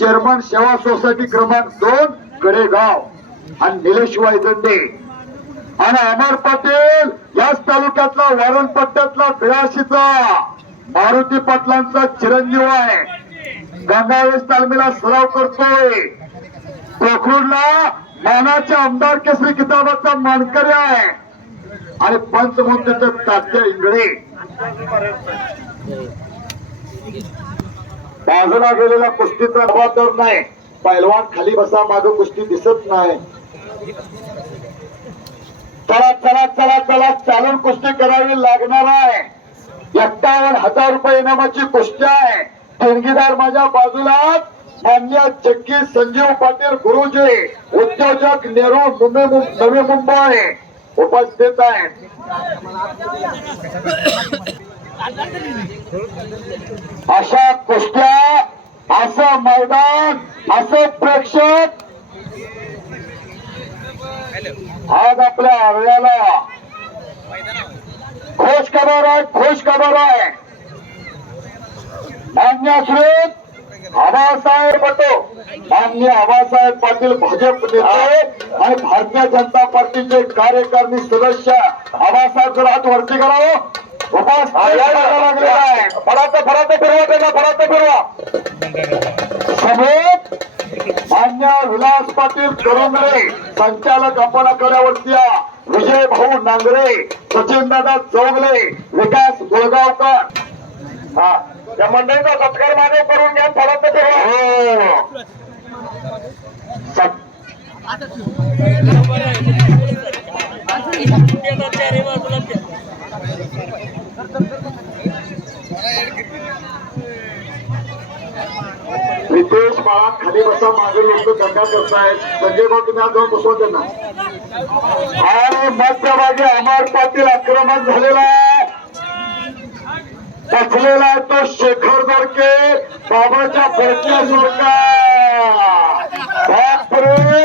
Chairman सेवा society क्रमांक दोन कडेगाव. आणि निलेश वायदंडे आणि अमर पटेल याच तालुक्यातला वारण पट्ट्यातला बिळाशीचा मारुती पाटलांचा चिरंजीव आहे. गंगावेश तालमीला सराव करतोय. पोखरूडला मानाच्या आमदार केसरी किताबाचा मानकरी आहे. आणि पंच तात्या इंगळे. बाजूला गेलेला कुस्तीचा जबाबदार नाही. पैलवान खाली बसा माग कुस्ती दिसत नाही. चला चला चला चला चालून कुस्ती करावी लागणार आहे. एकावन्न हजार रुपये इनामाची कुस्ती आहे. देणगीदार माझ्या बाजूला मान्य चक्की संजीव पाटील गुरुजी उद्योजक नेहरू मुंबई नवी मुंबई उपस्थित आहेत. अशा कुस्त्या असं मैदान असं प्रेक्षक. आज आपल्या आरण्याला खुश खबर आहे खुश खबर आहे. मान्य श्री आबासाहेब पटो मान्य आबासाहेब पाटील भाजप नेते आणि भारतीय जनता पार्टीचे कार्यकारिणी सदस्य. आबासाहेब जर हात वरती करावं उपास लागलेला आहे. फडाचं फडाचं फिरवा त्याला फडाचं फिरवा. समेत मान्य विलास पाटील करुंगरे संचालक अपनाकड्यावरती विजय भाऊ नांगरे सचिन दादा चौगले विकास गोळगावकर. हा त्या मंडळीचा सत्कार मानव करून घ्या फडाचं हो बाळा खाली बसा मागे लोक धंदा करतायत. संजय भाऊ तुम्ही आज जाऊन बसवा त्यांना. आणि मध्यभागी अमर पाटील आक्रमण झालेला आहे. पसलेला तो शेखर दडके बाबाच्या फडक्यासारखा बापरे